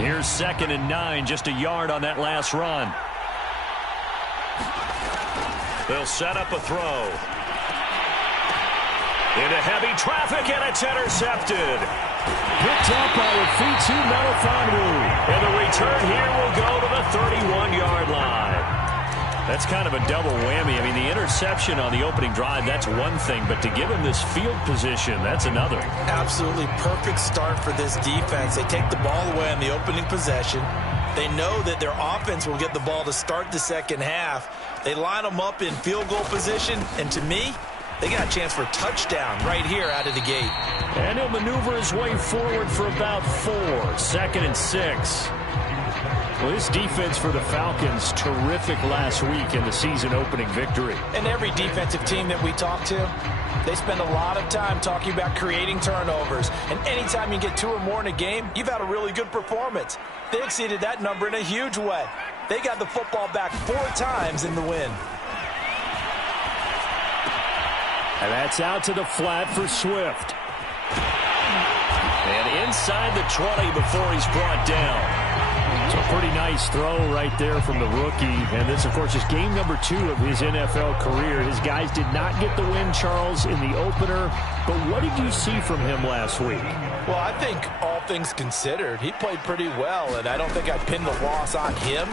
Here's 2nd and 9, just a yard on that last run. They'll set up a throw. Into heavy traffic, and it's intercepted. Picked up by Afitu Melifonwu. And the return here will go to the 31-yard line. That's kind of a double whammy. I mean, the interception on the opening drive, that's one thing. But to give him this field position, that's another. Absolutely perfect start for this defense. They take the ball away on the opening possession. They know that their offense will get the ball to start the second half. They line them up in field goal position. And to me, they got a chance for a touchdown right here out of the gate. And he'll maneuver his way forward for about 4. 2nd and 6. Well, this defense for the Falcons, terrific last week in the season-opening victory. And every defensive team that we talk to, they spend a lot of time talking about creating turnovers. And anytime you get 2 or more in a game, you've had a really good performance. They exceeded that number in a huge way. They got the football back 4 times in the win. And that's out to the flat for Swift. And inside the 20 before he's brought down. It's a pretty nice throw right there from the rookie. And this, of course, is game number 2 of his NFL career. His guys did not get the win, Charles, in the opener. But what did you see from him last week? Well, I think all things considered, he played pretty well. And I don't think I pinned the loss on him.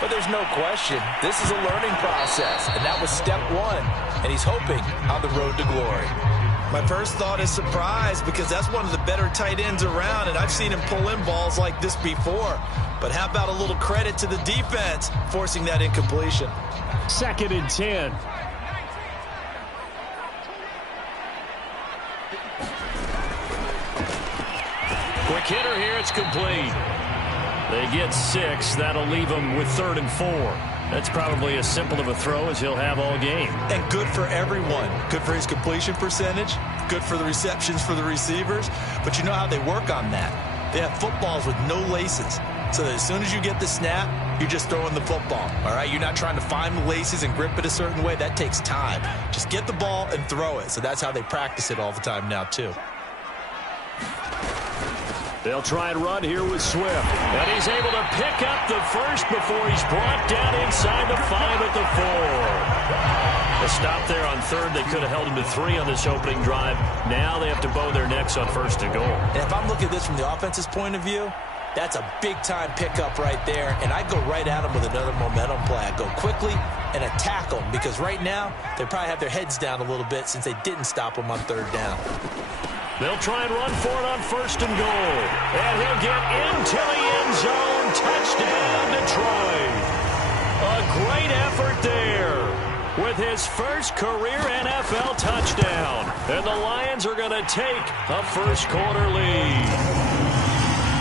But there's no question, this is a learning process. And that was step 1. And he's hoping on the road to glory. My first thought is surprise, because that's one of the better tight ends around, and I've seen him pull in balls like this before. But how about a little credit to the defense forcing that incompletion? 2nd and 10. Quick hitter here, it's complete. They get 6. That'll leave them with 3rd and 4. That's probably as simple of a throw as he'll have all game. And good for everyone. Good for his completion percentage. Good for the receptions for the receivers. But you know how they work on that. They have footballs with no laces. So that as soon as you get the snap, you're just throwing the football. All right? You're not trying to find the laces and grip it a certain way. That takes time. Just get the ball and throw it. So that's how they practice it all the time now, too. They'll try and run here with Swift. And he's able to pick up the first before he's brought down inside the 5 at the 4. A stop there on 3rd. They could have held him to 3 on this opening drive. Now they have to bow their necks on 1st and goal. And if I'm looking at this from the offense's point of view, that's a big-time pickup right there. And I go right at him with another momentum play. I go quickly and attack them, because right now they probably have their heads down a little bit since they didn't stop him on 3rd down. They'll try and run for it on 1st and goal. And he'll get into the end zone. Touchdown, Detroit. A great effort there with his first career NFL touchdown. And the Lions are going to take a first-quarter lead.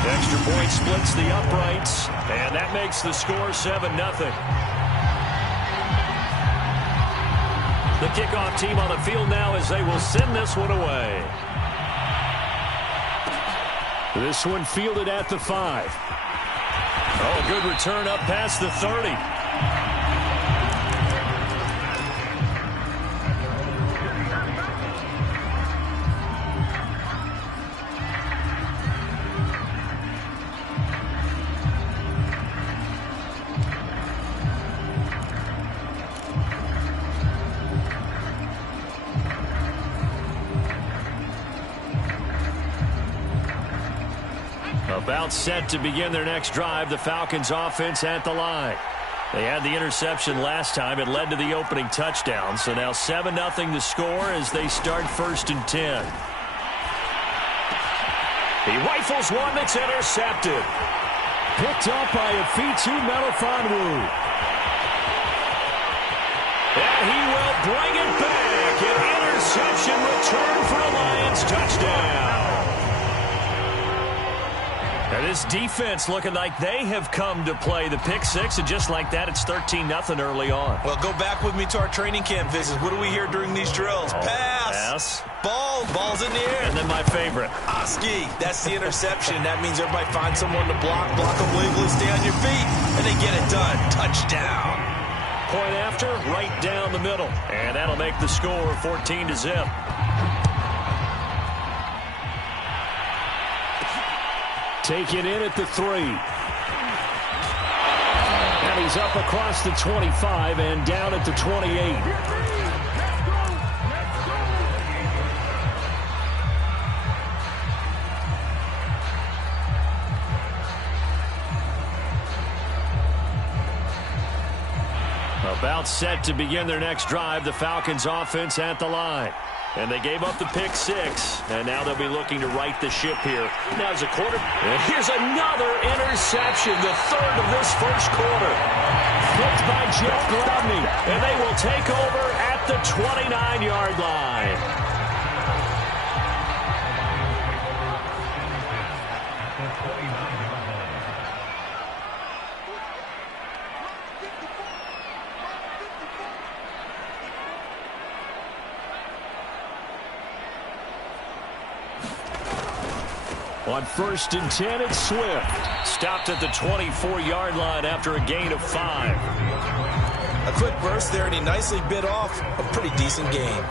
Extra point splits the uprights, and that makes the score 7-0. The kickoff team on the field now as they will send this one away. This one fielded at the 5. Oh, good return up past the 30. About set to begin their next drive, the Falcons offense at the line. They had the interception last time. It led to the opening touchdown. So now 7-0 the score as they start 1st and 10. He rifles one that's intercepted. Picked up by Afitu Melifonwu. And he will bring it back. An interception return for a Lions touchdown. Now this defense looking like they have come to play. The pick 6, and just like that, it's 13-0 early on. Well, go back with me to our training camp visits. What do we hear during these drills? Pass. Ball's in the air. And then my favorite. Ski. That's the interception. That means everybody finds someone to block them legally, stay on your feet, and they get it done. Touchdown. Point after, right down the middle. And that'll make the score 14-0. taken in at the 3. And he's up across the 25 and down at the 28. About set to begin their next drive, the Falcons offense at the line. And they gave up the pick 6, and now they'll be looking to right the ship here. Now as a quarter, and here's another interception, the 3rd of this first quarter. Picked by Jeff Gladney, and they will take over at the 29-yard line. On 1st and 10, it's Swift. Stopped at the 24-yard line after a gain of 5. A quick burst there, and he nicely bit off a pretty decent gain.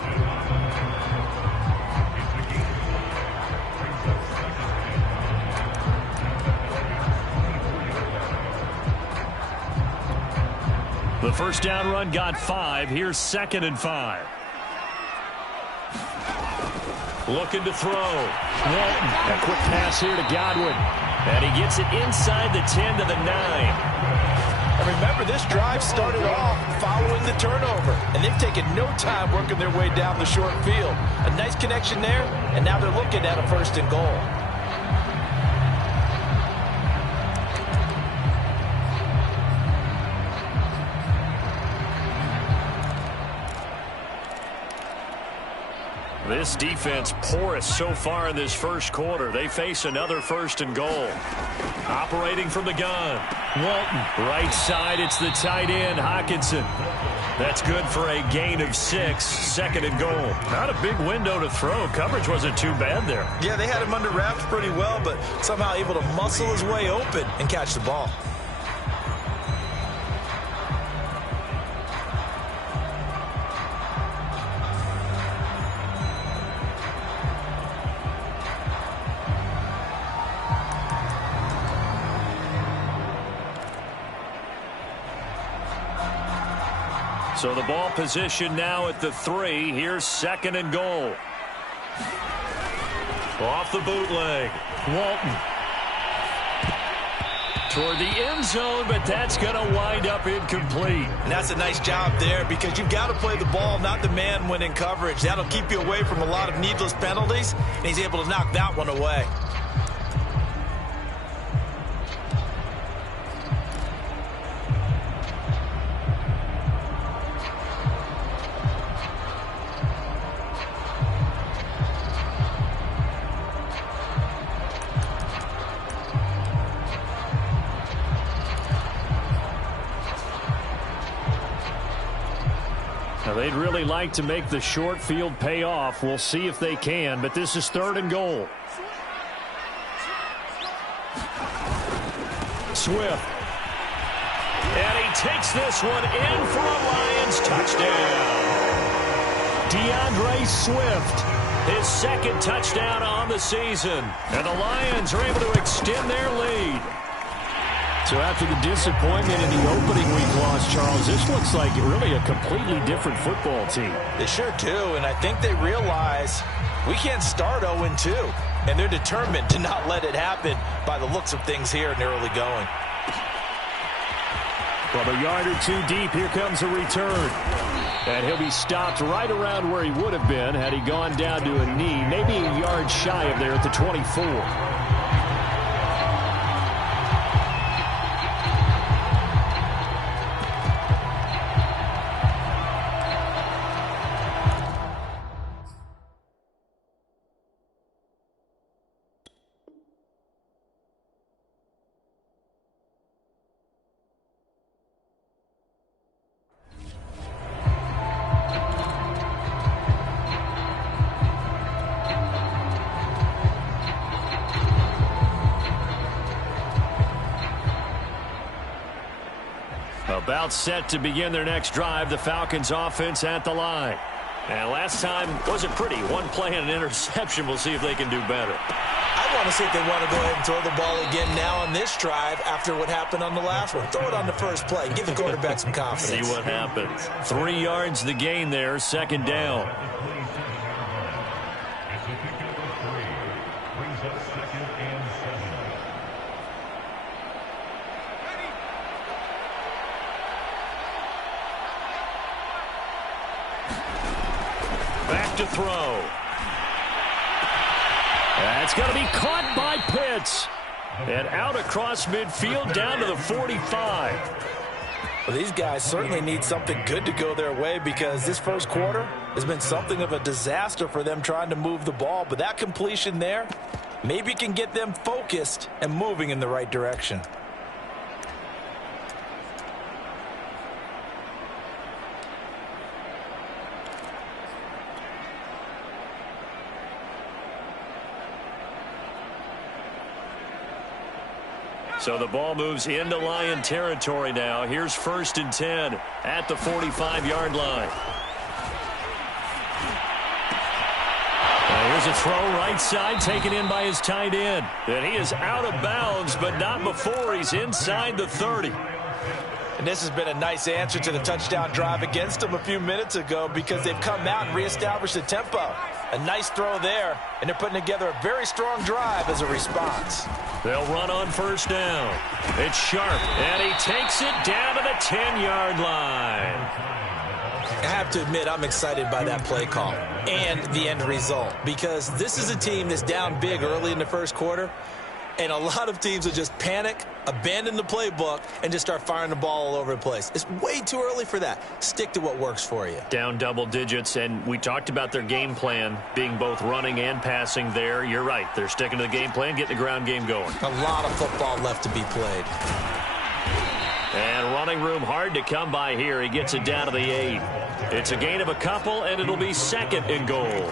The first down run got 5. Here's 2nd and 5. Looking to throw. Walton. A quick pass here to Godwin. And he gets it inside the 10 to the 9. And remember, this drive started off following the turnover. And they've taken no time working their way down the short field. A nice connection there, and now they're looking at a 1st and goal. This defense porous so far in this first quarter. They face another 1st and goal. Operating from the gun. Walton. Right side, it's the tight end, Hockenson. That's good for a gain of 6. 2nd and goal. Not a big window to throw. Coverage wasn't too bad there. Yeah, they had him under wraps pretty well, but somehow able to muscle his way open and catch the ball. So the ball position now at the 3. Here's 2nd and goal. Off the bootleg. Walton. Toward the end zone, but that's going to wind up incomplete. And that's a nice job there because you've got to play the ball, not the man when in coverage. That'll keep you away from a lot of needless penalties, and he's able to knock that one away. They'd really like to make the short field pay off. We'll see if they can, but this is 3rd and goal. Swift. And he takes this one in for a Lions touchdown. DeAndre Swift, his 2nd touchdown on the season. And the Lions are able to extend their lead. So after the disappointment in the opening week loss, Charles, this looks like really a completely different football team. They sure do, and I think they realize we can't start 0-2, and they're determined to not let it happen by the looks of things here in the early going. From a yard or 2 deep, here comes a return. And he'll be stopped right around where he would have been had he gone down to a knee, maybe a yard shy of there at the 24. About set to begin their next drive, the Falcons offense at the line. And last time wasn't pretty. One play and an interception. We'll see if they can do better. I want to see if they want to go ahead and throw the ball again now on this drive after what happened on the last one. Throw it on the first play. Give the quarterback some confidence. See what happens. 3 yards the gain there, second down. Back to throw. That's going to be caught by Pitts. And out across midfield down to the 45. Well, these guys certainly need something good to go their way because this first quarter has been something of a disaster for them trying to move the ball. But that completion there maybe can get them focused and moving in the right direction. So the ball moves into Lion territory now. Here's 1st and 10 at the 45-yard line. Here's a throw right side taken in by his tight end. And he is out of bounds, but not before he's inside the 30. And this has been a nice answer to the touchdown drive against them a few minutes ago because they've come out and reestablished the tempo. A nice throw there, and they're putting together a very strong drive as a response. They'll run on 1st down. It's Sharp, and he takes it down to the 10-yard line. I have to admit, I'm excited by that play call and the end result because this is a team that's down big early in the first quarter, and a lot of teams will just panic, abandon the playbook, and just start firing the ball all over the place. It's way too early for that. Stick to what works for you. Down double digits, and we talked about their game plan being both running and passing there. You're right. They're sticking to the game plan, getting the ground game going. A lot of football left to be played. And running room hard to come by here. He gets it down to the 8. It's a gain of a couple, and it'll be 2nd and goal.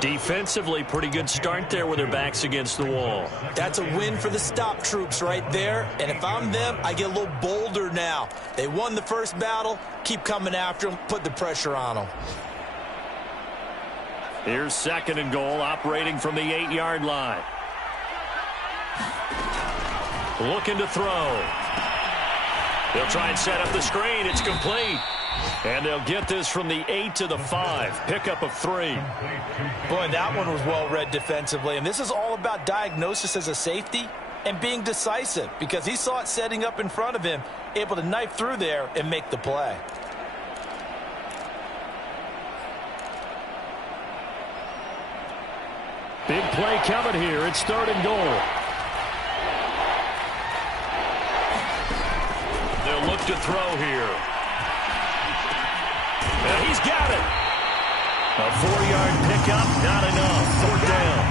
Defensively, pretty good start there with their backs against the wall. That's a win for the stop troops right there. And if I'm them, I get a little bolder now. They won the first battle. Keep coming after them. Put the pressure on them. Here's 2nd and goal, operating from the 8-yard line. Looking to throw. They'll try and set up the screen. It's complete. And they'll get this from the 8 to the 5. Pickup of 3. Boy, that one was well read defensively. And this is all about diagnosis as a safety and being decisive because he saw it setting up in front of him, able to knife through there and make the play. Big play coming here. It's 3rd and goal. They'll look to throw here. And he's got it. A 4-yard pickup, not enough. 4th down.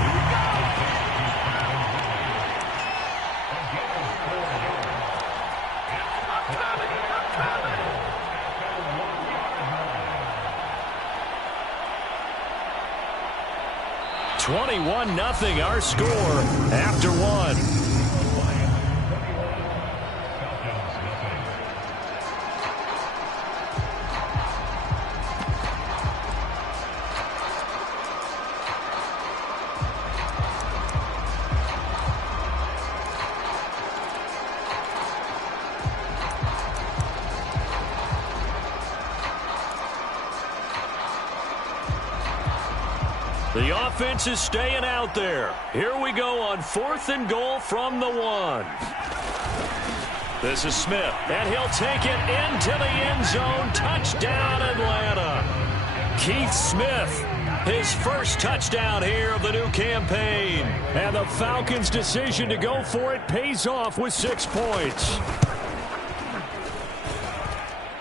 (21-0) our score after 1. The offense is staying out there. Here we go on 4th and goal from the 1. This is Smith, and he'll take it into the end zone. Touchdown, Atlanta. Keith Smith, his first touchdown here of the new campaign. And the Falcons' decision to go for it pays off with 6 points.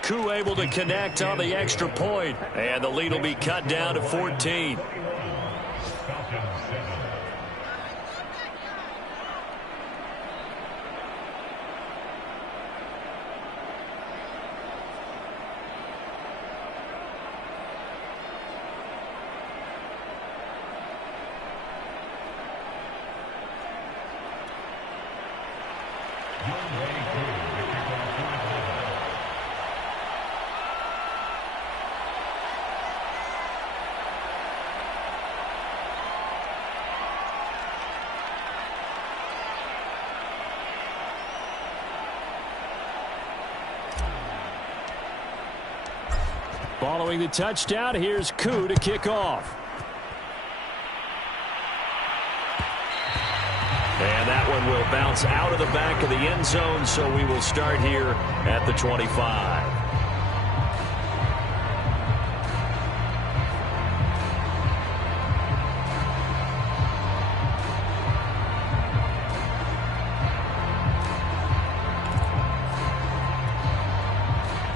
Koo able to connect on the extra point, and the lead will be cut down to 14. Following the touchdown, here's Koo to kick off. And that one will bounce out of the back of the end zone, so we will start here at the 25.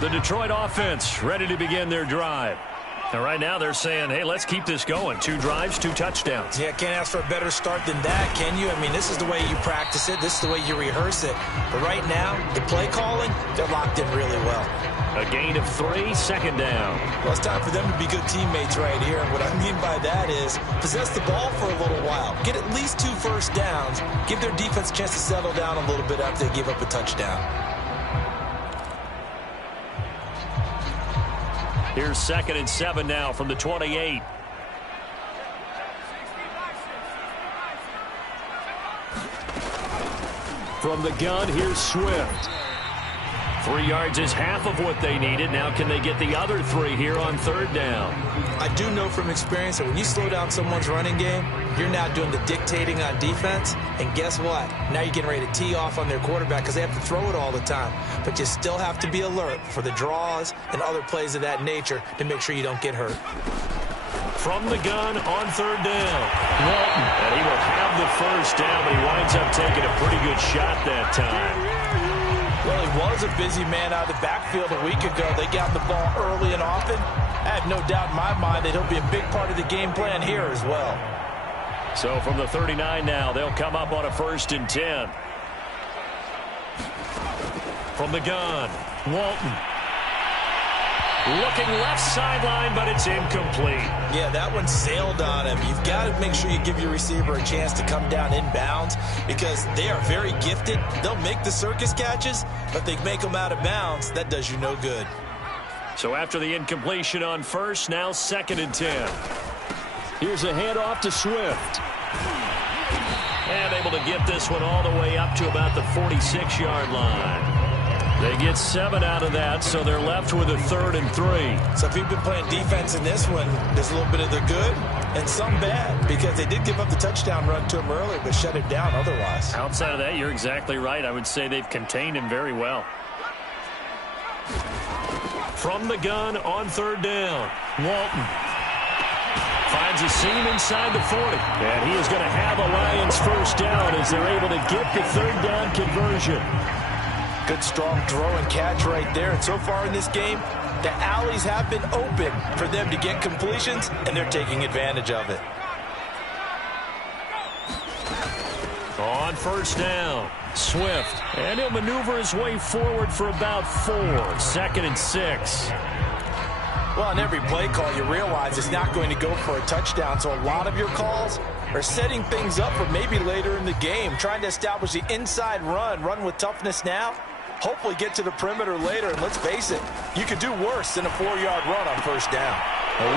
The Detroit offense ready to begin their drive. And right now they're saying, hey, let's keep this going. 2 drives, 2 touchdowns. Yeah, can't ask for a better start than that, can you? I mean, this is the way you practice it. This is the way you rehearse it. But right now, the play calling, they're locked in really well. A gain of 3, second down. Well, it's time for them to be good teammates right here. And what I mean by that is possess the ball for a little while. Get at least 2 first downs. Give their defense a chance to settle down a little bit after they give up a touchdown. Here's 2nd and 7 now from the 28. From the gun, here's Swift. 3 yards is half of what they needed. Now can they get the other 3 here on 3rd down? I do know from experience that when you slow down someone's running game, you're now doing the dictating on defense. And guess what? Now you're getting ready to tee off on their quarterback because they have to throw it all the time. But you still have to be alert for the draws and other plays of that nature to make sure you don't get hurt. From the gun on 3rd down. Walton. And he will have the first down, but he winds up taking a pretty good shot that time. Well, he was a busy man out of the backfield a week ago. They got the ball early and often. I have no doubt in my mind that he'll be a big part of the game plan here as well. So from the 39 now, they'll come up on a 1st and 10. From the gun, Walton. Looking left sideline, but it's incomplete. Yeah, that one sailed on him. You've got to make sure you give your receiver a chance to come down inbounds because they are very gifted. They'll make the circus catches, but they make them out of bounds. That does you no good. So after the incompletion on 1st, now 2nd and 10. Here's a handoff to Swift. And able to get this one all the way up to about the 46-yard line. They get 7 out of that, so they're left with a 3rd and 3. So if you've been playing defense in this one, there's a little bit of the good and some bad because they did give up the touchdown run to him earlier but shut him down otherwise. Outside of that, you're exactly right. I would say they've contained him very well. From the gun on 3rd down, Walton. Finds a seam inside the 40. And he is going to have a Lions first down as they're able to get the 3rd down conversion. Good, strong throw and catch right there. And so far in this game, the alleys have been open for them to get completions, and they're taking advantage of it. On 1st down, Swift. And he'll maneuver his way forward for about 4. 2nd and 6. Well, on every play call, you realize it's not going to go for a touchdown. So a lot of your calls are setting things up for maybe later in the game, trying to establish the inside run with toughness now. Hopefully get to the perimeter later, and let's face it, you could do worse than a 4-yard run on 1st down.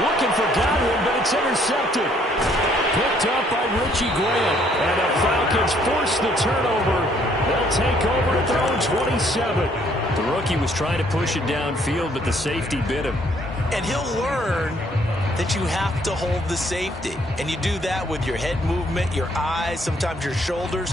Looking for Godwin, but it's intercepted. Picked up by Richie Grant, and the Falcons force the turnover. They'll take over at their own 27. The rookie was trying to push it downfield, but the safety bit him. And he'll learn that you have to hold the safety. And you do that with your head movement, your eyes, sometimes your shoulders.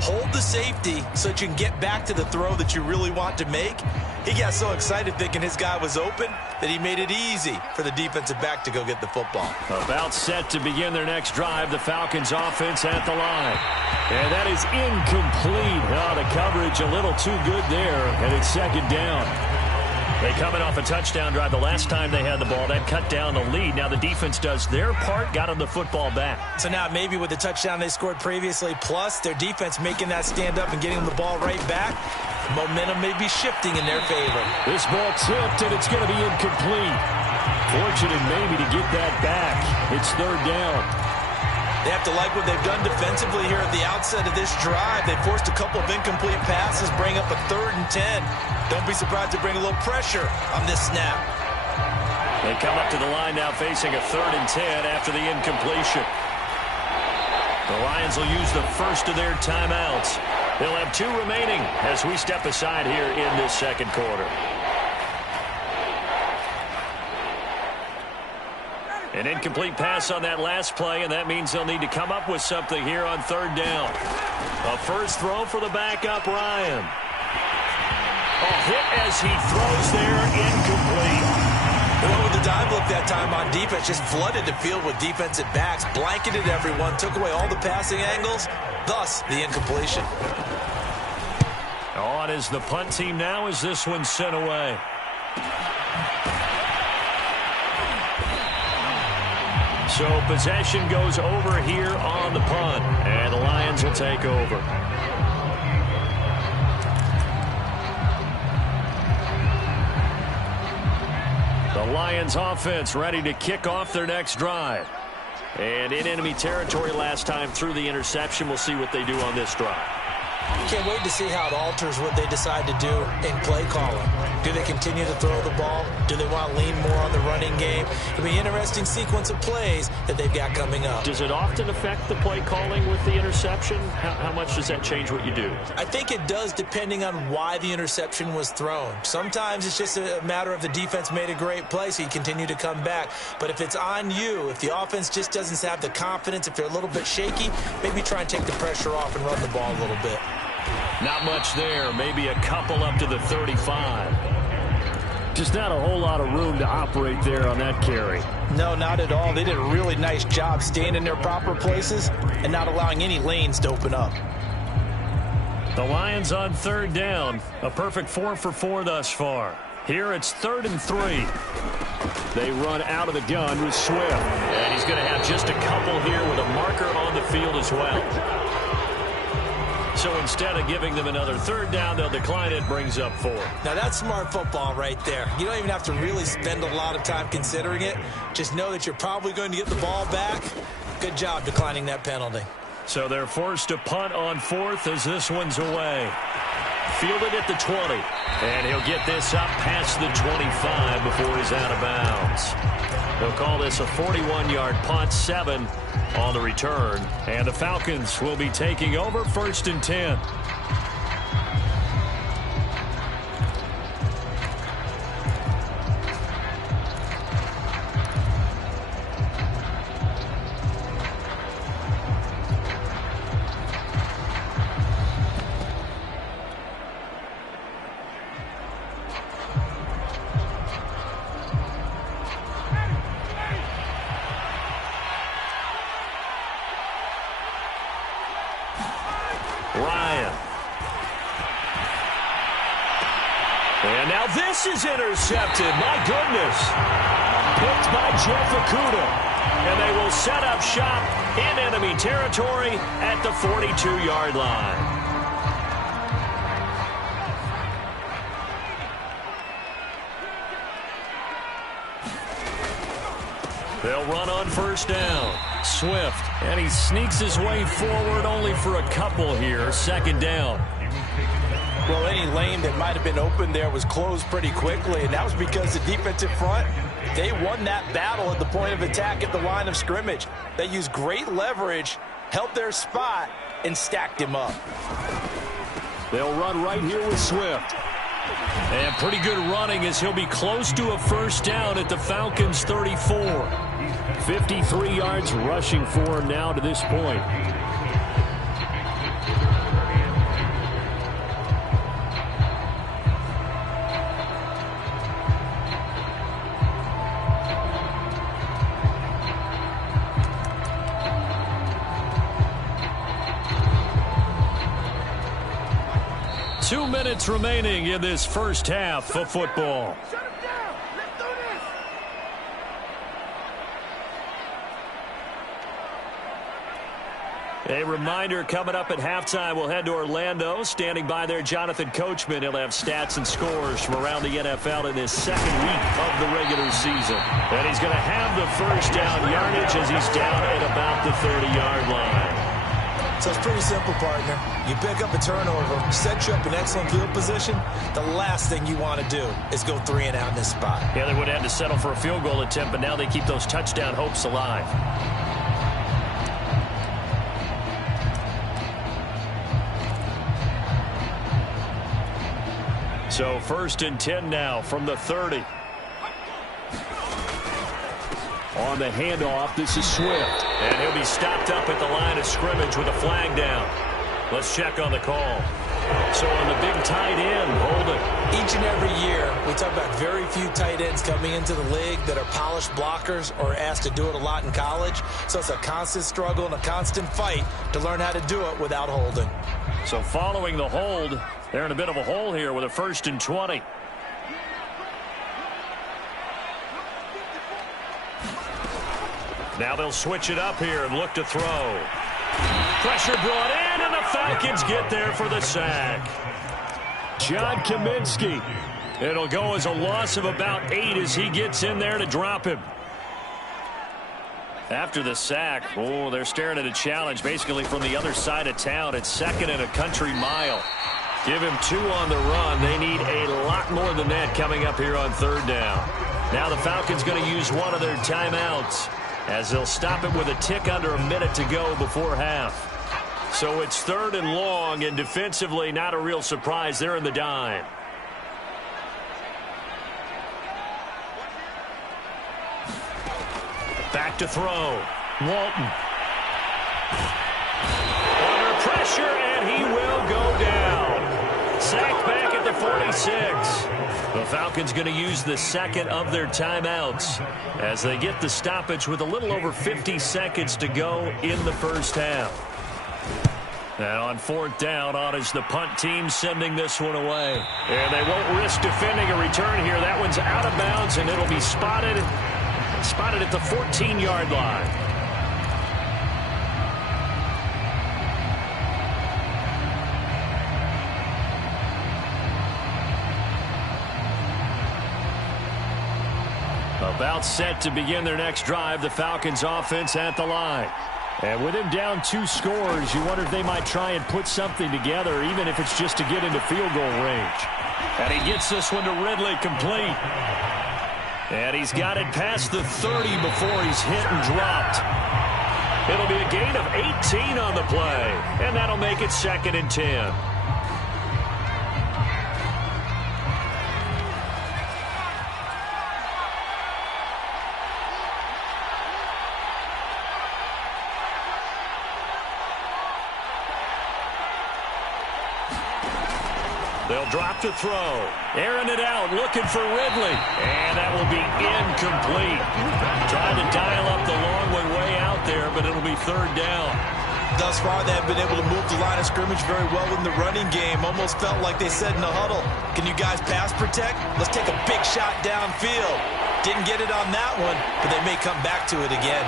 Hold the safety so that you can get back to the throw that you really want to make. He got so excited thinking his guy was open that he made it easy for the defensive back to go get the football. About set to begin their next drive, the Falcons offense at the line. And that is incomplete. Oh, the coverage a little too good there, and it's 2nd down. They coming off a touchdown drive the last time they had the ball. That cut down the lead. Now the defense does their part, got them the football back. So now maybe with the touchdown they scored previously, plus their defense making that stand up and getting them the ball right back, momentum may be shifting in their favor. This ball tipped, and it's going to be incomplete. Fortunate maybe to get that back. It's 3rd down. They have to like what they've done defensively here at the outset of this drive. They forced a couple of incomplete passes, bring up a 3rd and 10. Don't be surprised to bring a little pressure on this snap. They come up to the line now facing a 3rd and 10 after the incompletion. The Lions will use the first of their timeouts. They'll have 2 remaining as we step aside here in this 2nd quarter. An incomplete pass on that last play, and that means they'll need to come up with something here on third down. A first throw for the backup, Ryan. A hit as he throws there, incomplete. Well, with the dime look that time on defense, just flooded the field with defensive backs, blanketed everyone, took away all the passing angles, thus the incompletion. On is the punt team now as this one's sent away. So possession goes over here on the punt, and the Lions will take over. The Lions offense ready to kick off their next drive. And in enemy territory last time through the interception. We'll see what they do on this drive. Can't wait to see how it alters what they decide to do in play calling. Do they continue to throw the ball? Do they want to lean more on the running game? It'll be an interesting sequence of plays that they've got coming up. Does it often affect the play calling with the interception? How much does that change what you do? I think it does depending on why the interception was thrown. Sometimes it's just a matter of the defense made a great play, so you continue to come back. But if it's on you, if the offense just doesn't have the confidence, if they're a little bit shaky, maybe try and take the pressure off and run the ball a little bit. Not much there. Maybe a couple up to the 35. Just not a whole lot of room to operate there on that carry. No, not at all. They did a really nice job staying in their proper places and not allowing any lanes to open up. The Lions on third down. A perfect 4 for 4 thus far. Here it's 3rd and 3. They run out of the gun with Swift. And he's going to have just a couple here with a marker on the field as well. So instead of giving them another third down, they'll decline it, brings up 4. Now that's smart football right there. You don't even have to really spend a lot of time considering it. Just know that you're probably going to get the ball back. Good job declining that penalty. So they're forced to punt on 4th as this one's away. Fielded at the 20. And he'll get this up past the 25 before he's out of bounds. They'll call this a 41-yard punt, 7 on the return. And the Falcons will be taking over 1st and 10. Ryan. And now this is intercepted. My goodness. Picked by Jeff Okudah. And they will set up shop in enemy territory at the 42-yard line. They'll run on 1st down. Swift, and he sneaks his way forward only for a couple here. 2nd down. Well, any lane that might have been open there was closed pretty quickly, and that was because the defensive front, they won that battle at the point of attack at the line of scrimmage. They used great leverage, held their spot, and stacked him up. They'll run right here with Swift. And pretty good running as he'll be close to a 1st down at the Falcons' 34. 53 yards rushing for him now to this point. Two minutes remaining in this first half of football. A reminder coming up at halftime, we'll head to Orlando. Standing by there, Jonathan Coachman. He'll have stats and scores from around the NFL in his 2nd week of the regular season. And he's going to have the 1st down yardage as he's down at about the 30-yard line. So it's pretty simple, partner. You pick up a turnover, set you up in excellent field position. The last thing you want to do is go 3 and out in this spot. Yeah, they would have had to settle for a field goal attempt, but now they keep those touchdown hopes alive. So 1st and 10 now from the 30. On on the handoff. This is Swift. And he'll be stopped up at the line of scrimmage with a flag down. Let's check on the call. So on the big tight end, hold it. Each and every year, we talk about very few tight ends coming into the league that are polished blockers or asked to do it a lot in college. So it's a constant struggle and a constant fight to learn how to do it without holding. So following the hold, they're in a bit of a hole here with a 1st and 20. Now they'll switch it up here and look to throw. Pressure brought in, and the Falcons get there for the sack. John Kaminsky. It'll go as a loss of about 8 as he gets in there to drop him. After the sack, they're staring at a challenge basically from the other side of town. It's 2nd and a country mile. Give him 2 on the run. They need a lot more than that coming up here on 3rd down. Now the Falcons going to use one of their timeouts, as they'll stop it with a tick under a minute to go before half. So it's 3rd and long, and defensively not a real surprise. They're in the dime. Back to throw. Walton. Under pressure, and he will go down. Sacked back at the 46. The Falcons going to use the 2nd of their timeouts as they get the stoppage with a little over 50 seconds to go in the first half. And on 4th down, on is the punt team sending this one away. And they won't risk defending a return here. That one's out of bounds, and it'll be spotted at the 14-yard line. About set to begin their next drive, the Falcons offense at the line. And with him down 2 scores, you wonder if they might try and put something together, even if it's just to get into field goal range. And he gets this one to Ridley complete. And he's got it past the 30 before he's hit and dropped. It'll be a gain of 18 on the play, and that'll make it 2nd and 10. They'll drop to throw. Airing it out, looking for Ridley. And that will be incomplete. Trying to dial up the long way out there, but it'll be 3rd down. Thus far, they have been able to move the line of scrimmage very well in the running game. Almost felt like they said in the huddle, can you guys pass protect? Let's take a big shot downfield. Didn't get it on that one, but they may come back to it again.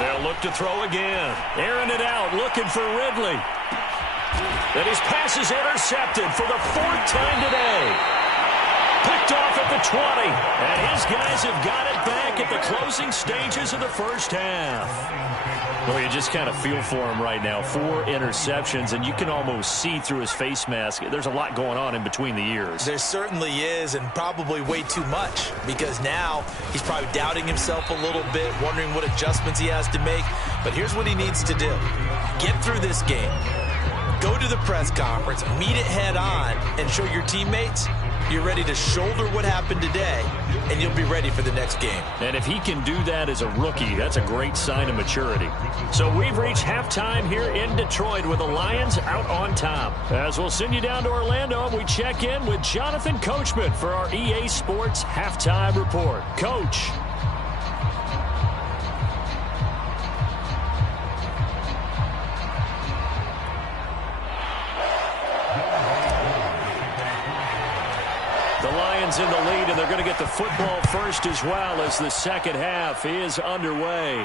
They'll look to throw again. Airing it out, looking for Ridley. And his pass is intercepted for the 4th time today. Picked off at the 20. And his guys have got it back at the closing stages of the first half. Well, you just kind of feel for him right now. 4 interceptions, and you can almost see through his face mask. There's a lot going on in between the ears. There certainly is, and probably way too much, because now he's probably doubting himself a little bit, wondering what adjustments he has to make. But here's what he needs to do. Get through this game. Go to the press conference, meet it head on, and show your teammates you're ready to shoulder what happened today, and you'll be ready for the next game. And if he can do that as a rookie, that's a great sign of maturity. So we've reached halftime here in Detroit with the Lions out on top. As we'll send you down to Orlando, we check in with Jonathan Coachman for our EA Sports Halftime Report. Coach. In the lead, and they're going to get the football first as well as the second half is underway.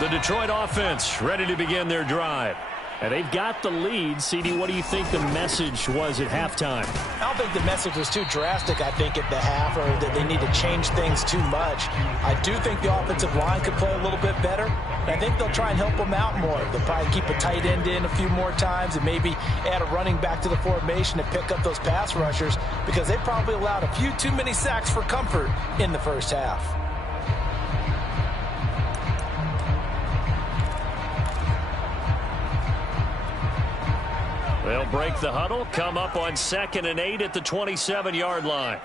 The Detroit offense ready to begin their drive. And they've got the lead. CD, what do you think the message was at halftime? I don't think the message was too drastic, I think, at the half, or that they need to change things too much. I do think the offensive line could play a little bit better. And I think they'll try and help them out more. They'll probably keep a tight end in a few more times and maybe add a running back to the formation to pick up those pass rushers, because they probably allowed a few too many sacks for comfort in the first half. They'll break the huddle, come up on 2nd and 8 at the 27-yard line.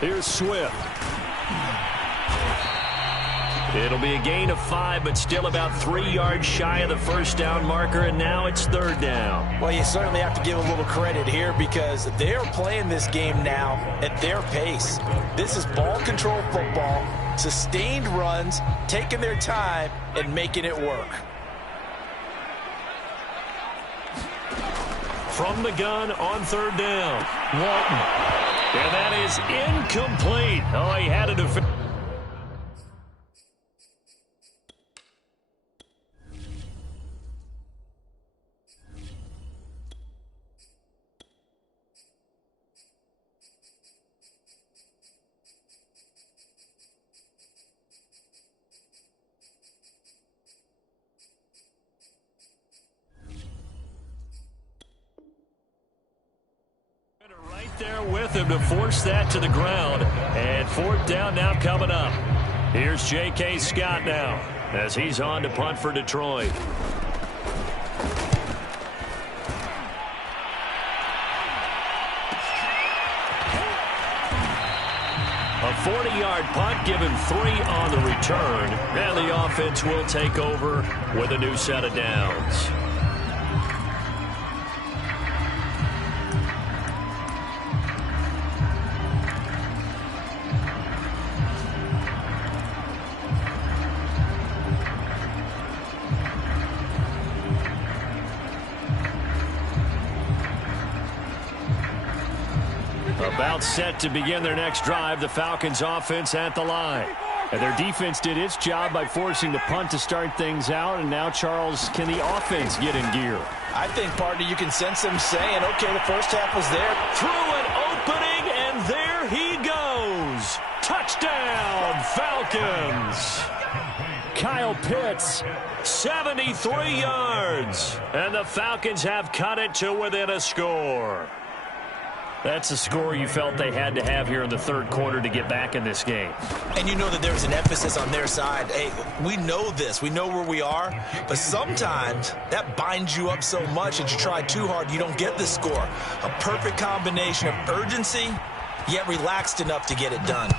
Here's Swift. It'll be a gain of 5, but still about 3 yards shy of the first down marker, and now it's 3rd down. Well, you certainly have to give a little credit here because they're playing this game now at their pace. This is ball control football, sustained runs, taking their time, and making it work. From the gun on 3rd down, Walton. And that is incomplete. Oh, he had a defense. Right there with him to force that to the ground. And 4th down now coming up. Here's J.K. Scott now as he's on to punt for Detroit. A 40-yard punt, given 3 on the return. And the offense will take over with a new set of downs. About set to begin their next drive, the Falcons offense at the line. And their defense did its job by forcing the punt to start things out. And now, Charles, can the offense get in gear? I think, partner, you can sense them saying, okay, the first half was there. Through an opening, and there he goes. Touchdown, Falcons. Kyle Pitts, 73 yards. And the Falcons have cut it to within a score. That's a score you felt they had to have here in the 3rd quarter to get back in this game. And you know that there's an emphasis on their side. Hey, we know this. We know where we are. But sometimes that binds you up so much that you try too hard, you don't get the score. A perfect combination of urgency, yet relaxed enough to get it done.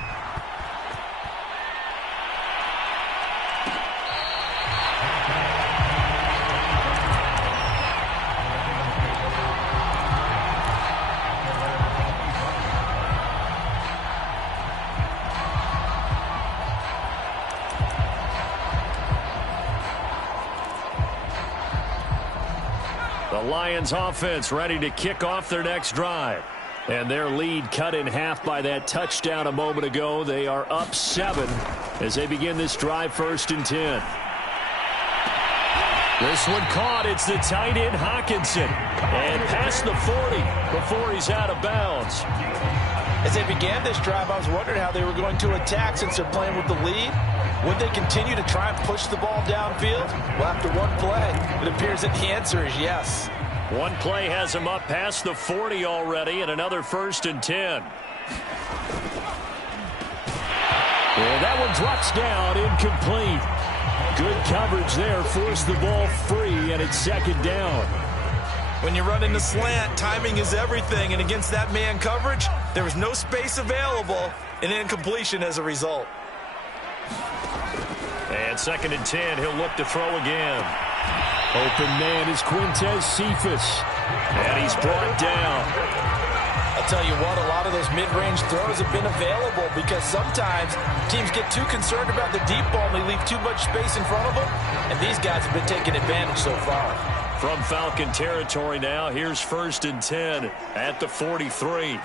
The Lions offense ready to kick off their next drive. And their lead cut in half by that touchdown a moment ago. They are up 7 as they begin this drive, 1st and 10. This one caught. It's the tight end Hockenson. And past the 40 before he's out of bounds. As they began this drive, I was wondering how they were going to attack since they're playing with the lead. Would they continue to try and push the ball downfield? Well, after one play, it appears that the answer is yes. One play has him up past the 40 already, and another 1st and 10. And that one drops down, incomplete. Good coverage there, forced the ball free, and it's 2nd down. When you run in the slant, timing is everything, and against that man coverage, there was no space available, and incompletion as a result. And 2nd and 10, he'll look to throw again. Open man is Quintez Cephas. And he's brought down. I'll tell you what, a lot of those mid-range throws have been available because sometimes teams get too concerned about the deep ball and they leave too much space in front of them. And these guys have been taking advantage so far. From Falcon territory now, here's 1st and 10 at the 43.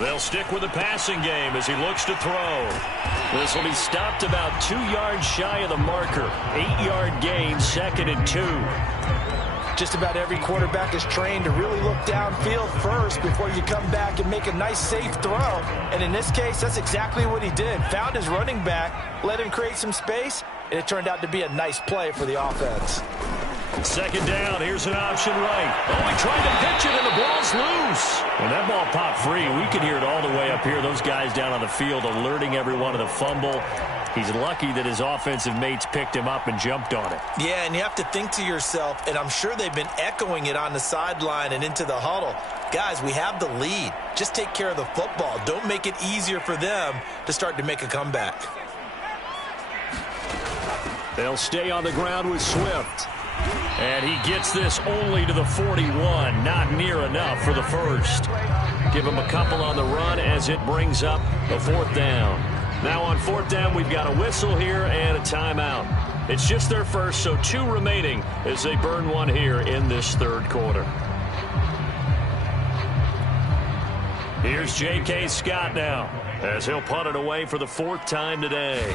They'll stick with the passing game as he looks to throw. This will be stopped about 2 yards shy of the marker. 8-yard gain, 2nd and 2. Just about every quarterback is trained to really look downfield first before you come back and make a nice, safe throw. And in this case, that's exactly what he did. Found his running back, let him create some space, and it turned out to be a nice play for the offense. Second down, here's an option right. Oh, he tried to pitch it, and the ball's loose. And that ball popped free. We could hear it all the way up here. Those guys down on the field alerting everyone of the fumble. He's lucky that his offensive mates picked him up and jumped on it. Yeah, and you have to think to yourself, and I'm sure they've been echoing it on the sideline and into the huddle. Guys, we have the lead. Just take care of the football. Don't make it easier for them to start to make a comeback. They'll stay on the ground with Swift. And he gets this only to the 41. Not near enough for the first. Give him a couple on the run as it brings up a fourth down. Now on fourth down, we've got a whistle here and a timeout. It's just their first, so 2 remaining as they burn one here in this third quarter. Here's J.K. Scott now as he'll punt it away for the 4th time today.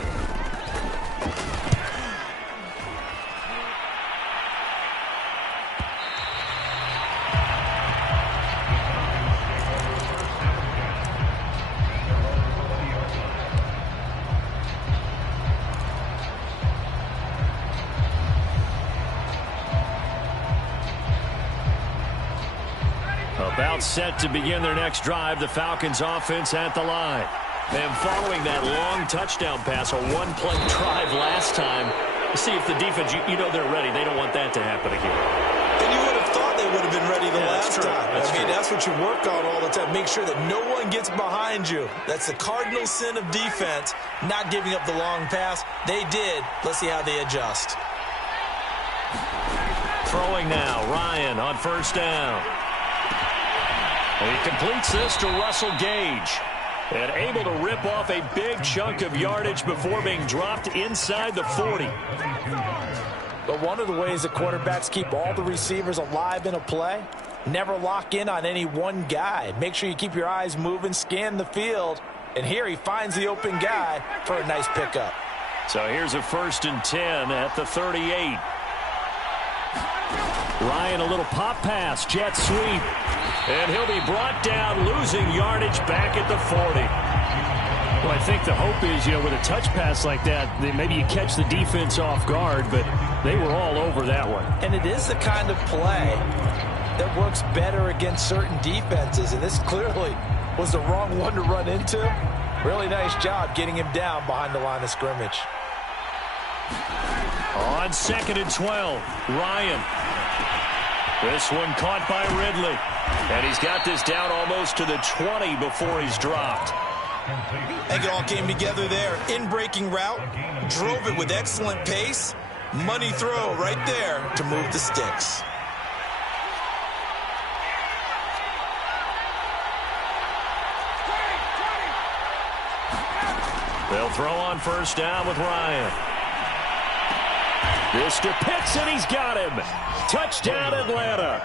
About set to begin their next drive, the Falcons offense at the line. And following that long touchdown pass, a one-play drive last time, see if the defense, you know they're ready. They don't want that to happen again. And you would have thought they would have been ready the last time. That's what you work on all the time. Make sure that no one gets behind you. That's the cardinal sin of defense, not giving up the long pass. They did. Let's see how they adjust. Throwing now, Ryan on first down. And he completes this to Russell Gage. And able to rip off a big chunk of yardage before being dropped inside the 40. But one of the ways that quarterbacks keep all the receivers alive in a play, never lock in on any one guy. Make sure you keep your eyes moving, scan the field. And here he finds the open guy for a nice pickup. So here's a 1st and 10 at the 38. Ryan, a little pop pass, jet sweep. And he'll be brought down, losing yardage back at the 40. Well, I think the hope is, with a touch pass like that, maybe you catch the defense off guard, but they were all over that one. And it is the kind of play that works better against certain defenses, and this clearly was the wrong one to run into. Really nice job getting him down behind the line of scrimmage. On 2nd and 12, Ryan. This one caught by Ridley. And he's got this down almost to the 20 before he's dropped. I think it all came together there. In-breaking route, drove it with excellent pace. Money throw right there to move the sticks. They'll throw on first down with Ryan. This to Pitts, and he's got him. Touchdown, Atlanta.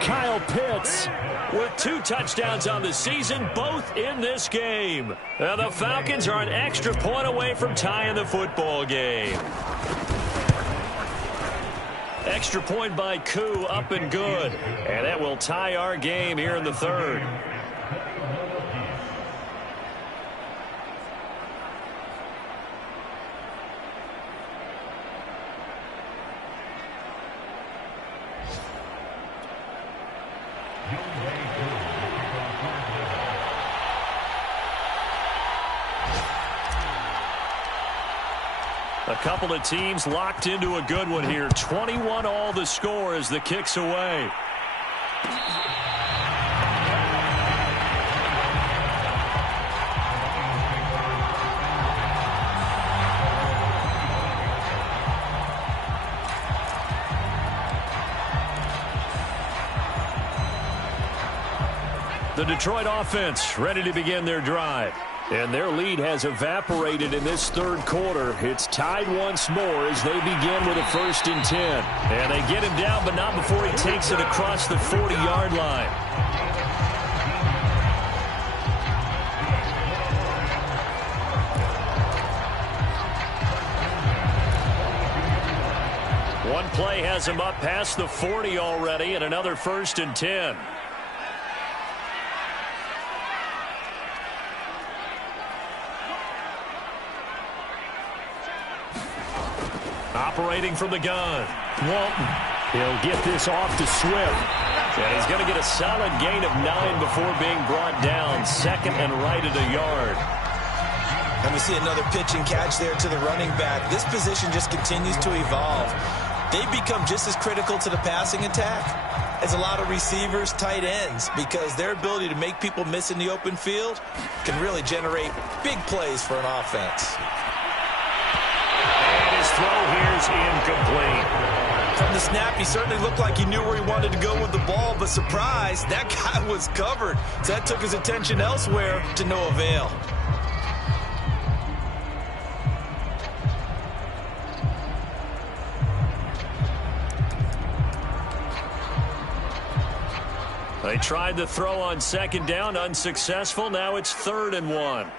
Kyle Pitts with 2 touchdowns on the season, both in this game. Now the Falcons are an extra point away from tying the football game. Extra point by Koo, up and good. And that will tie our game here in the 3rd. A couple of teams locked into a good one here. 21 all the score as the kick's away. The Detroit offense ready to begin their drive. And their lead has evaporated in this 3rd quarter. It's tied once more as they begin with a 1st and 10. And they get him down, but not before he takes it across the 40-yard line. One play has him up past the 40 already, and another 1st and 10. Operating from the gun, Walton. He'll get this off to Swift. And he's going to get a solid gain of 9 before being brought down. Second and right at a yard. And we see another pitch and catch there to the running back. This position just continues to evolve. They've become just as critical to the passing attack as a lot of receivers, tight ends, because their ability to make people miss in the open field can really generate big plays for an offense. And his throw here's incomplete. From the snap, he certainly looked like he knew where he wanted to go with the ball, but surprise, that guy was covered. So that took his attention elsewhere to no avail. They tried the throw on second down, unsuccessful. Now it's 3rd and 1.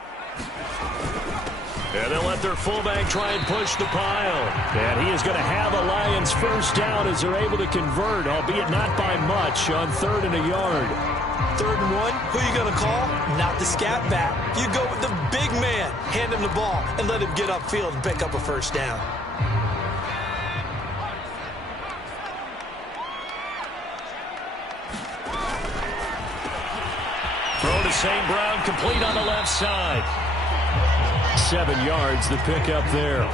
And they'll let their fullback try and push the pile. And he is going to have a Lions first down as they're able to convert, albeit not by much, on 3rd and a yard. 3rd and 1, who are you going to call? Not the scat back. You go with the big man, hand him the ball, and let him get upfield and pick up a first down. Throw to St. Brown, complete on the left side. 7 yards, the pickup there.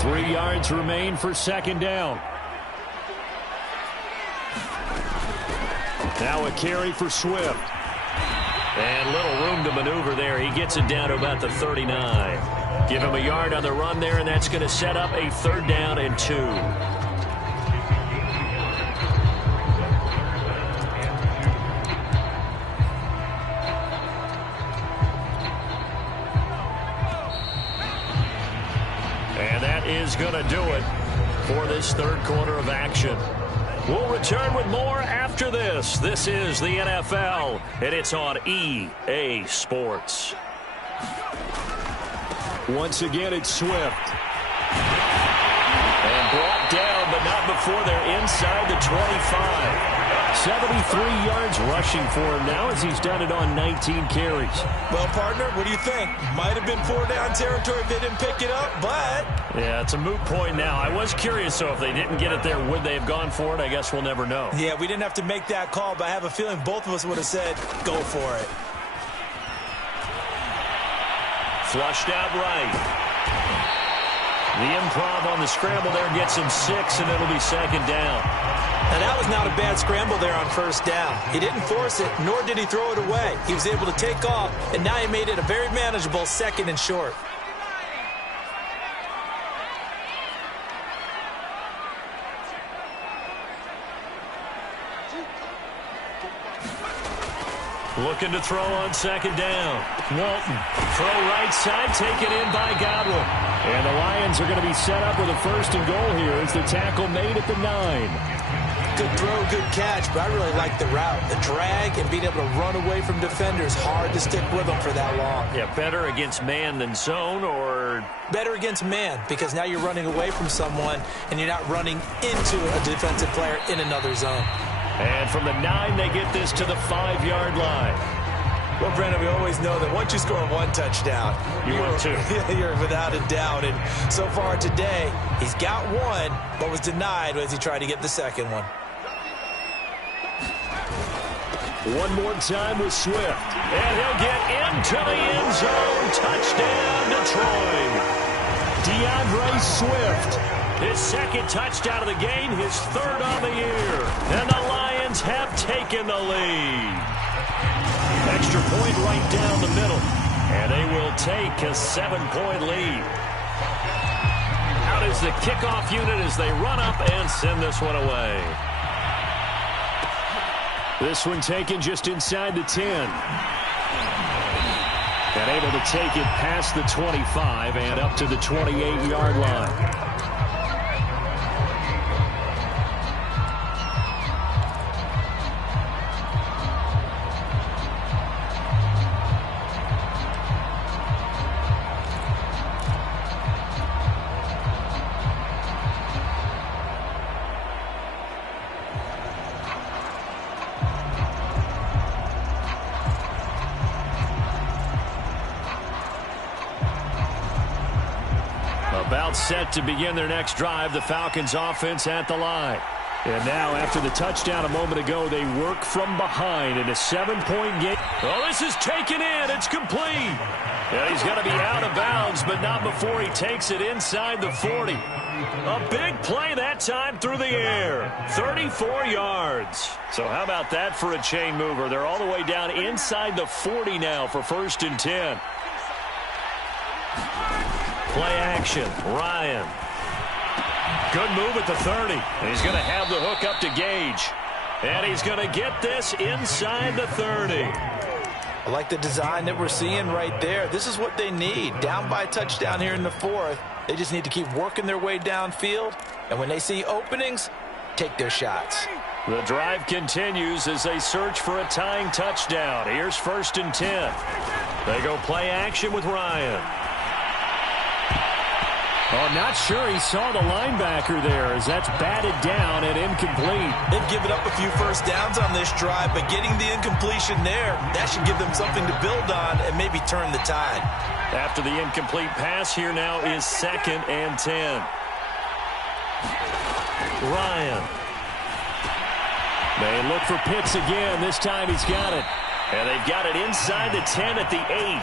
Three yards remain for second down. Now a carry for Swift. And little room to maneuver there. He gets it down to about the 39. Give him a yard on the run there, and that's going to set up a 3rd down and 2. And that is going to do it for this 3rd quarter of action. We'll return with more after this. This is the NFL, and it's on EA Sports. Once again, it's Swift. And brought down, but not before they're inside the 25. 73 yards rushing for him now as he's done it on 19 carries. Well, partner, what do you think? Might have been 4-down territory if they didn't pick it up, but... Yeah, it's a moot point now. I was curious, so if they didn't get it there, would they have gone for it? I guess we'll never know. Yeah, we didn't have to make that call, but I have a feeling both of us would have said, go for it. Flushed out right. The improv on the scramble there gets him 6, and it'll be second down. Now, that was not a bad scramble there on first down. He didn't force it, nor did he throw it away. He was able to take off, and now he made it a very manageable 2nd and short. Looking to throw on second down. Walton, throw right side, taken in by Godwin. And the Lions are going to be set up with a 1st and goal here as the tackle made at the 9. Good throw, good catch, but I really like the route. The drag and being able to run away from defenders, hard to stick with them for that long. Yeah, better against man than zone, or... Better against man, because now you're running away from someone and you're not running into a defensive player in another zone. And from the 9, they get this to the 5-yard line. Well, Brendan, we always know that once you score 1 touchdown, you're without a doubt. And so far today, he's got 1, but was denied as he tried to get the second one. One more time with Swift. And he'll get into the end zone. Touchdown, Detroit. DeAndre Swift. His 2nd touchdown of the game, his 3rd on the year. And the Lions have taken the lead. Extra point right down the middle. And they will take a 7-point lead. Out is the kickoff unit as they run up and send this one away. This one taken just inside the 10. And able to take it past the 25 and up to the 28-yard line. About set to begin their next drive, the Falcons offense at the line. And now, after the touchdown a moment ago, they work from behind in a 7-point game. Oh, this is taken in. It's complete. And he's going to be out of bounds, but not before he takes it inside the 40. A big play that time through the air. 34 yards. So how about that for a chain mover? They're all the way down inside the 40 now for 1st and 10. Play action. Ryan. Good move at the 30. And he's going to have the hook up to Gage. And he's going to get this inside the 30. I like the design that we're seeing right there. This is what they need. Down by a touchdown here in the 4th. They just need to keep working their way downfield. And when they see openings, take their shots. The drive continues as they search for a tying touchdown. Here's 1st and 10. They go play action with Ryan. Oh, not sure he saw the linebacker there as that's batted down and incomplete. They've given up a few first downs on this drive, but getting the incompletion there, that should give them something to build on and maybe turn the tide. After the incomplete pass, here now is 2nd and 10. Ryan. They look for Pitts again. This time he's got it. And they've got it inside the 10 at the 8.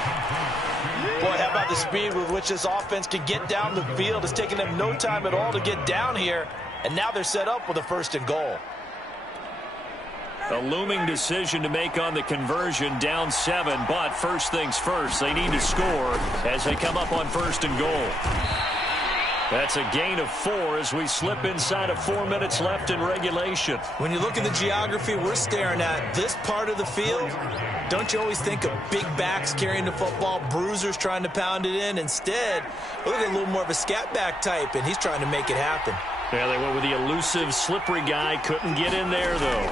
Boy, how about the speed with which this offense can get down the field? It's taken them no time at all to get down here, and now they're set up with a 1st and goal. A looming decision to make on the conversion, down 7, but first things first, they need to score as they come up on 1st and goal. That's a gain of 4 as we slip inside of 4 minutes left in regulation. When you look at the geography we're staring at, this part of the field, don't you always think of big backs carrying the football, bruisers trying to pound it in? Instead, look at a little more of a scat back type, and he's trying to make it happen. Yeah, they went with the elusive, slippery guy. Couldn't get in there, though.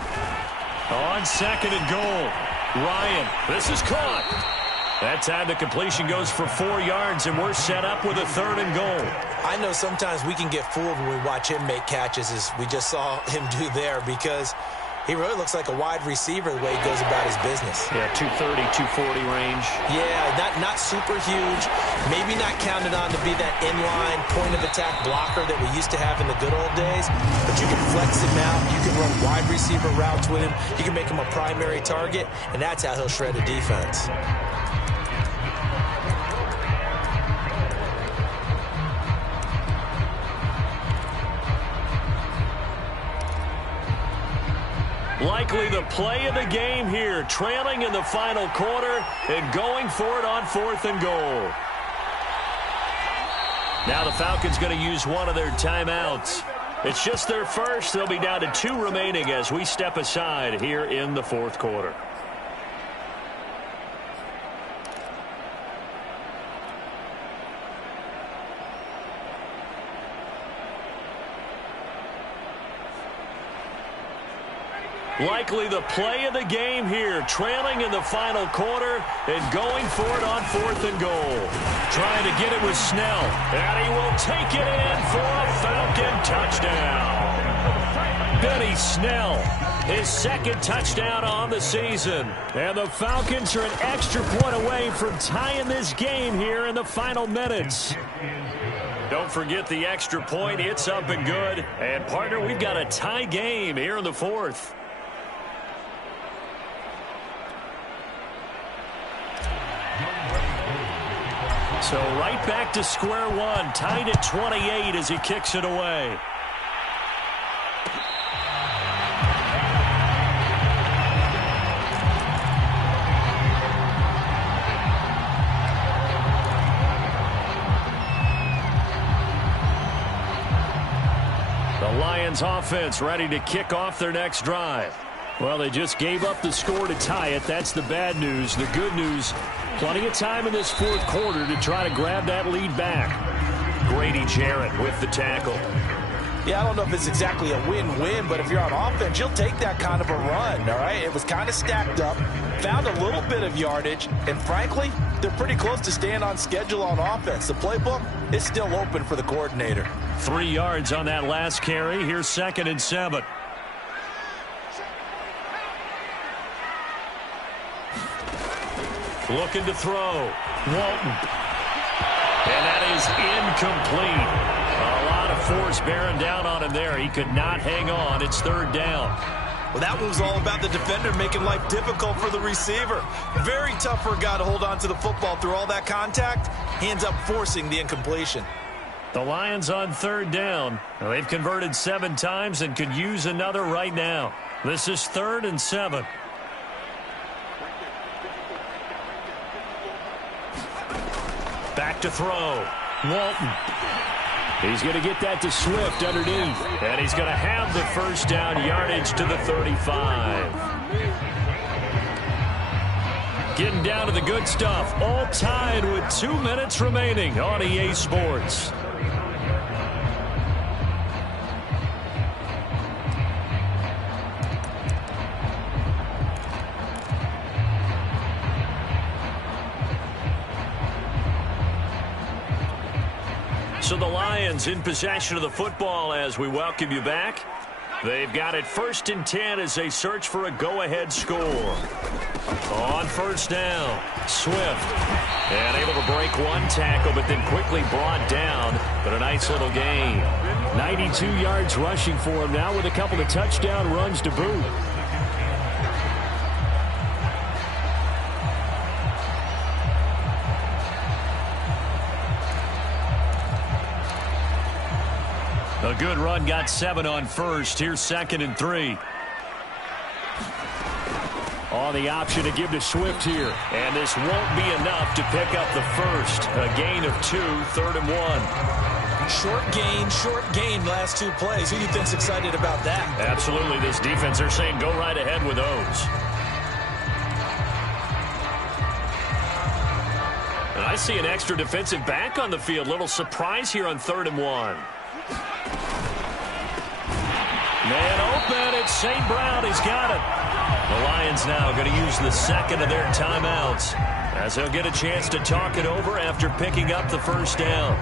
On 2nd and goal, Ryan. This is caught. That time the completion goes for 4 yards, and we're set up with a 3rd and goal. I know sometimes we can get fooled when we watch him make catches, as we just saw him do there, because he really looks like a wide receiver the way he goes about his business. Yeah, 230, 240 range. Yeah, not super huge. Maybe not counted on to be that inline point-of-attack blocker that we used to have in the good old days. But you can flex him out. You can run wide receiver routes with him. You can make him a primary target, and that's how he'll shred a defense. Likely the play of the game here, trailing in the final quarter and going for it on 4th and goal. Now the Falcons going to use one of their timeouts. It's just their first. They'll be down to 2 remaining as we step aside here in the 4th quarter. Likely the play of the game here, trailing in the final quarter and going for it on 4th and goal. Trying to get it with Snell, and he will take it in for a Falcon touchdown. Benny Snell, his 2nd touchdown on the season. And the Falcons are an extra point away from tying this game here in the final minutes. Don't forget the extra point. It's up and good. And, partner, we've got a tie game here in the 4th. So right back to square one, tied at 28 as he kicks it away. The Lions offense ready to kick off their next drive. Well, they just gave up the score to tie it. That's the bad news. The good news, plenty of time in this 4th quarter to try to grab that lead back. Grady Jarrett with the tackle. Yeah, I don't know if it's exactly a win-win, but if you're on offense, you'll take that kind of a run, all right? It was kind of stacked up, found a little bit of yardage, and frankly, they're pretty close to staying on schedule on offense. The playbook is still open for the coordinator. 3 yards on that last carry. Here's 2nd and 7. Looking to throw. Walton. And that is incomplete. A lot of force bearing down on him there. He could not hang on. It's third down. Well, that one was all about the defender making life difficult for the receiver. Very tough for a guy to hold on to the football through all that contact. He ends up forcing the incompletion. The Lions on third down. Well, they've converted 7 times and could use another right now. This is 3rd and 7. Back to throw. Walton. He's going to get that to Swift underneath. And he's going to have the first down, yardage to the 35. Getting down to the good stuff. All tied with 2 minutes remaining on EA Sports. So the Lions in possession of the football as we welcome you back. They've got it 1st and 10 as they search for a go-ahead score. On first down, Swift. And able to break one tackle, but then quickly brought down. But a nice little gain. 92 yards rushing for him now with a couple of touchdown runs to boot. A good run, got 7 on first. Here's 2nd and 3. On the option to give to Swift here. And this won't be enough to pick up the first. A gain of 2, 3rd and 1. Short gain last 2 plays. Who do you think's excited about that? Absolutely. This defense, they're saying go right ahead with those. And I see an extra defensive back on the field. Little surprise here on 3rd and 1. Man open, it's St. Brown. He's got it. The Lions now going to use the 2nd of their timeouts as they'll get a chance to talk it over after picking up the first down.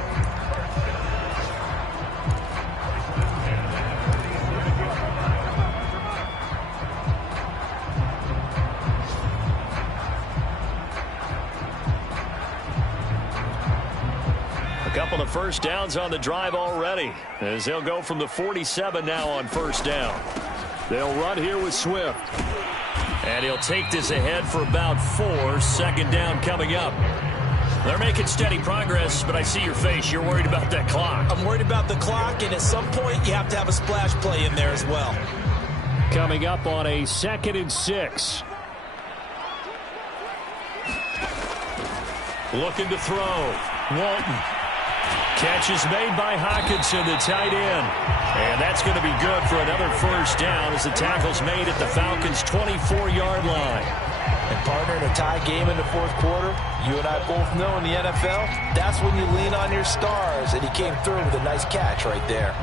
A couple of first downs on the drive already as they'll go from the 47 now on first down. They'll run here with Swift. And he'll take this ahead for about 4. 2nd down coming up. They're making steady progress, but I see your face. You're worried about that clock. I'm worried about the clock, and at some point you have to have a splash play in there as well. Coming up on a 2nd and 6. Looking to throw. Walton. Catch is made by Hockenson, the tight end. And that's going to be good for another first down as the tackle's made at the Falcons' 24-yard line. And partner, in a tie game in the 4th quarter, you and I both know in the NFL, that's when you lean on your stars. And he came through with a nice catch right there.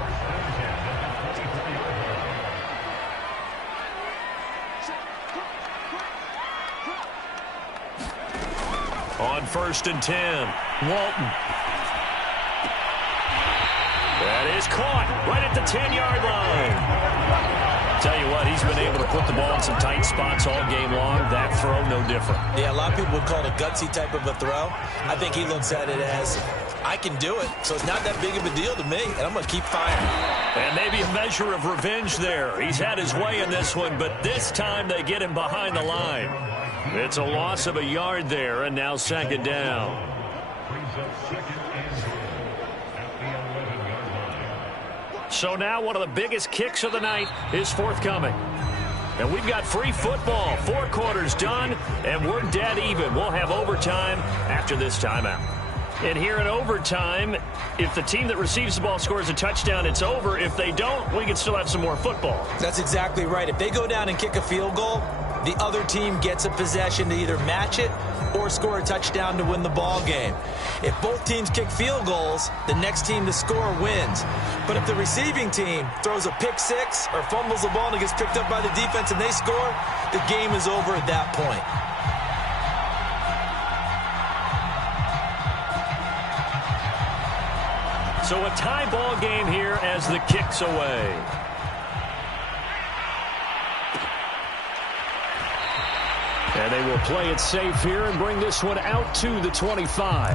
On 1st and 10, Walton. That is caught right at the 10-yard line. Tell you what, he's been able to put the ball in some tight spots all game long. That throw, no different. Yeah, a lot of people would call it a gutsy type of a throw. I think he looks at it as, I can do it, so it's not that big of a deal to me, and I'm going to keep firing. And maybe a measure of revenge there. He's had his way in this one, but this time they get him behind the line. It's a loss of a yard there, and now 2nd down. So now one of the biggest kicks of the night is forthcoming. And we've got free football. 4 quarters done, and we're dead even. We'll have overtime after this timeout. And here in overtime, if the team that receives the ball scores a touchdown, it's over. If they don't, we can still have some more football. That's exactly right. If they go down and kick a field goal, the other team gets a possession to either match it or score a touchdown to win the ball game. If both teams kick field goals, the next team to score wins. But if the receiving team throws a pick 6 or fumbles the ball and it gets picked up by the defense and they score, the game is over at that point. So a tie ball game here as the kick's away. And they will play it safe here and bring this one out to the 25.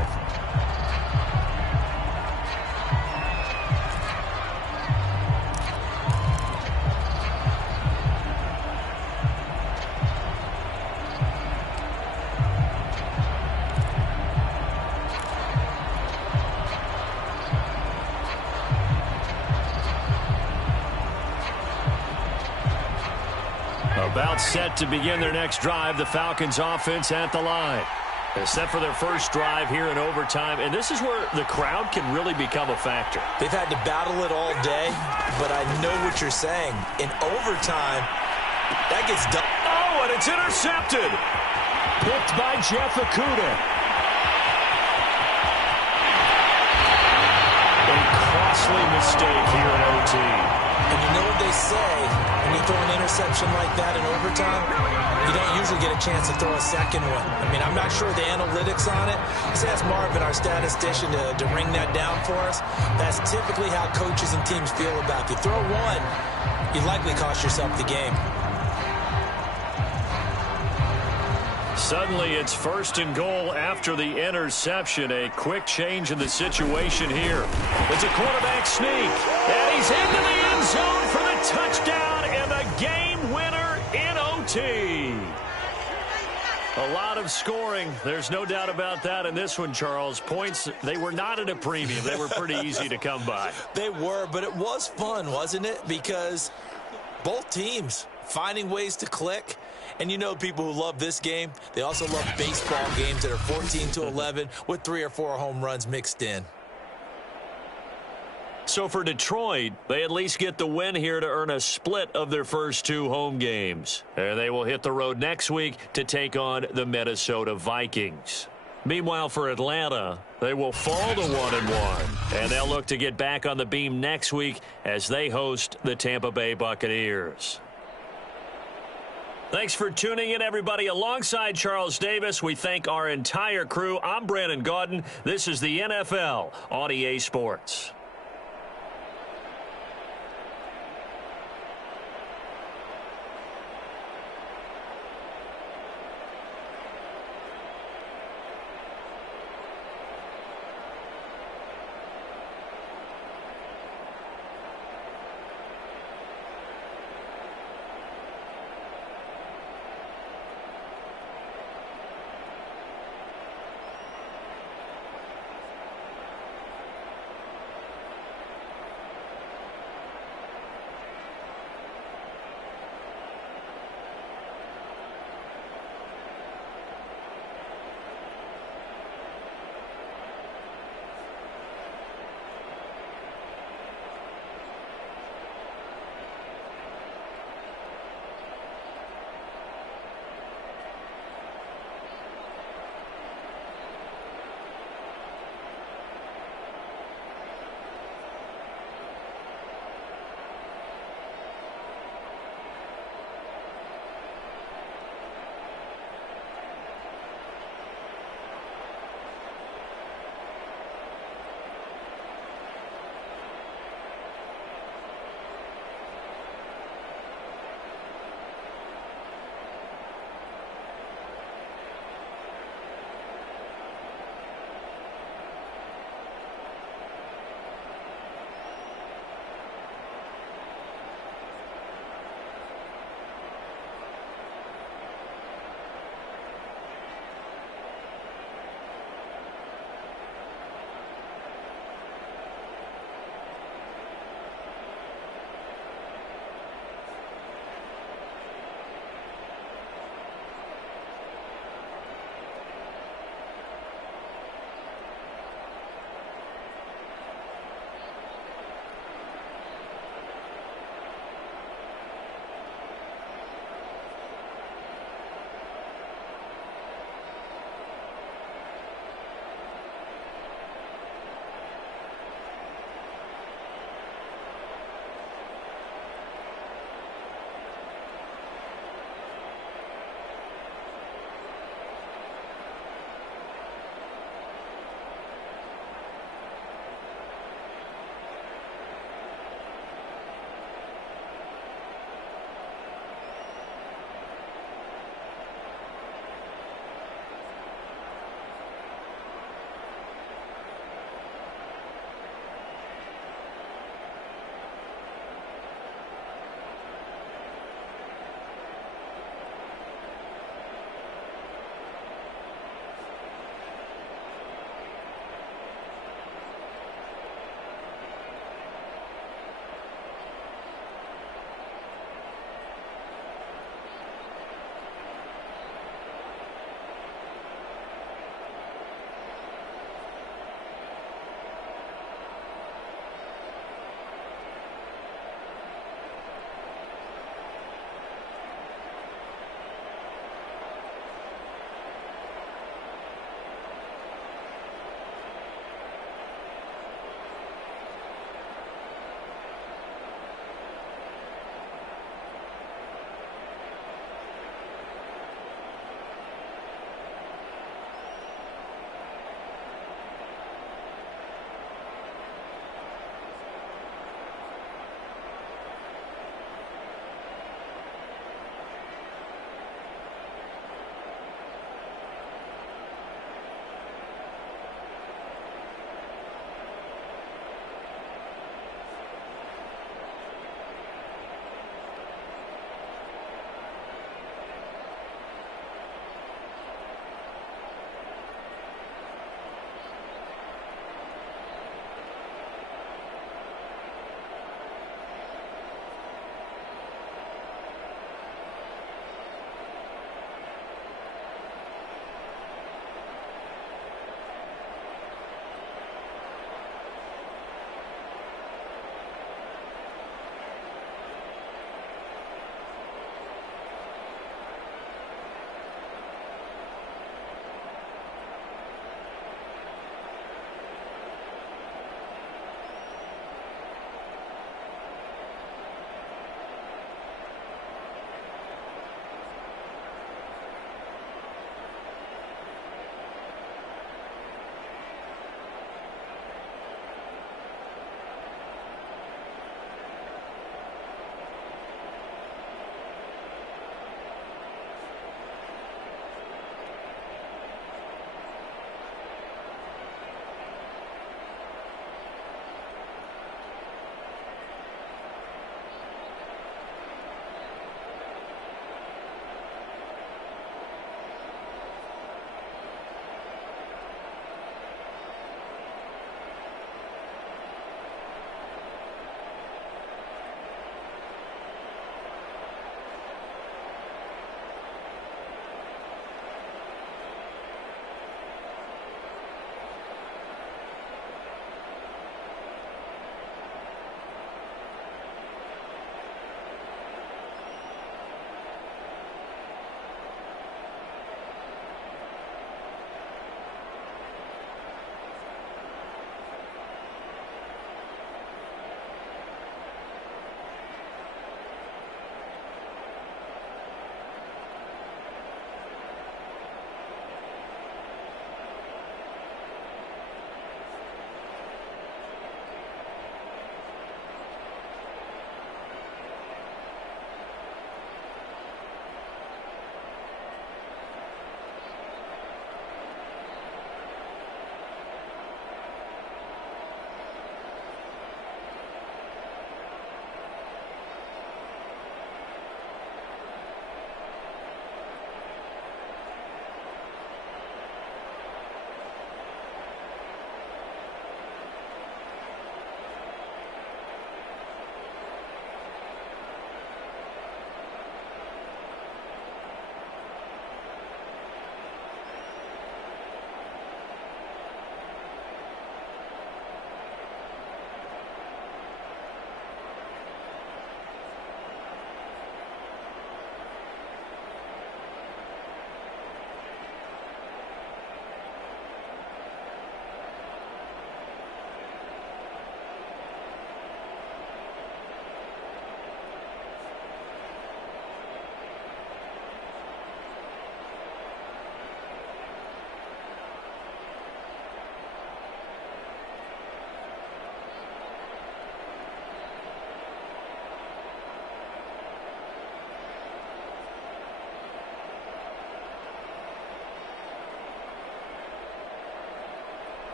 About set to begin their next drive, the Falcons offense at the line. They're set for their first drive here in overtime, and this is where the crowd can really become a factor. They've had to battle it all day, but I know what you're saying. In overtime, that gets done. Oh, and it's intercepted. Picked by Jeff Okudah. A costly mistake here in OT. And you know what they say, when you throw an interception like that in overtime, you don't usually get a chance to throw a second one. I mean, I'm not sure the analytics on it. Let's ask Marvin, our statistician, to ring that down for us. That's typically how coaches and teams feel about it. If you throw one, you likely cost yourself the game. Suddenly, it's first and goal after the interception. A quick change in the situation here. It's a quarterback sneak, and he's into the end zone for the touchdown and the game winner in OT. A lot of scoring. There's no doubt about that in this one, Charles. Points, they were not at a premium. They were pretty easy to come by. They were, but it was fun, wasn't it? Because both teams finding ways to click. And you know people who love this game, they also love baseball games that are 14-11 with 3 or 4 home runs mixed in. So for Detroit, they at least get the win here to earn a split of their first 2 home games. And they will hit the road next week to take on the Minnesota Vikings. Meanwhile, for Atlanta, they will fall to 1-1. And they'll look to get back on the beam next week as they host the Tampa Bay Buccaneers. Thanks for tuning in, everybody. Alongside Charles Davis, we thank our entire crew. I'm Brandon Gaudin. This is the NFL on EA Sports.